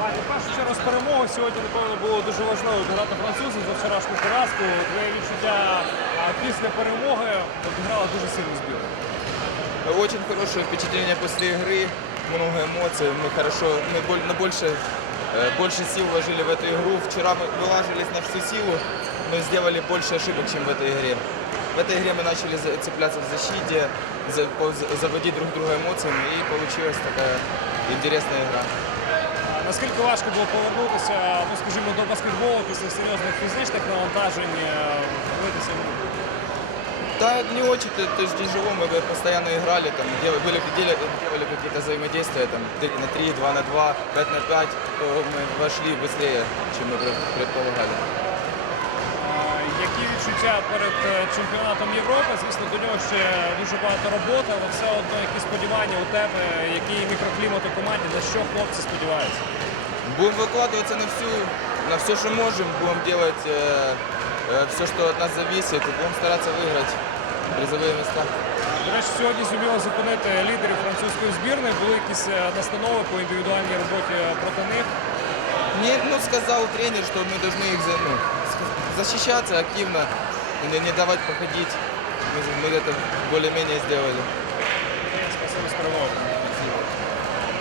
Ваня, в першу чергу з перемоги сьогодні, напевно, було дуже важливо дограти французів за вчорашню поразку. Твоє відчуття а, після перемоги обіграла дуже сильну збірну. Очень хорошее впечатление после игры, много эмоций. Мы хорошо, мы боль- на больше, э, больше сил вложили в эту игру. Вчера мы выложились на всю силу, но сделали больше ошибок, чем в этой игре. В этой игре мы начали за- цепляться в защите, за- по- за- заводить друг друга эмоциями, и получилась такая интересная игра. А Наскільки важко було повернутися, ну скажімо, до баскетболу після серйозних фізичних навантажень, е, дивитися ну, Да, не очень, то, то есть тяжело, мы бы постоянно играли, там, делали, были, делали, делали какие-то взаимодействия, там, 3 на 3, 2 на 2, 5 на 5, то мы вошли быстрее, чем мы пред- предполагали. А, Які відчуття перед е, чемпіонатом Європи? Звісно, до нього ще дуже багато роботи, але все одно які сподівання у тебе, який мікроклімат у команді, на що хлопці сподіваються? Будем выкладываться на всю, на все, что можем, будем делать все, что от нас зависит, и будем стараться выиграть призовые места. До речі, сьогодні зуміли зупинити лідерів французької збірної. Були якісь е, настанови по індивідуальній роботі проти них. Мне ну, сказал тренер, что мы должны их за- ну, с- защищаться активно, и не, не давать походить. Мы, мы это более-менее сделали. Спасибо з перемогою.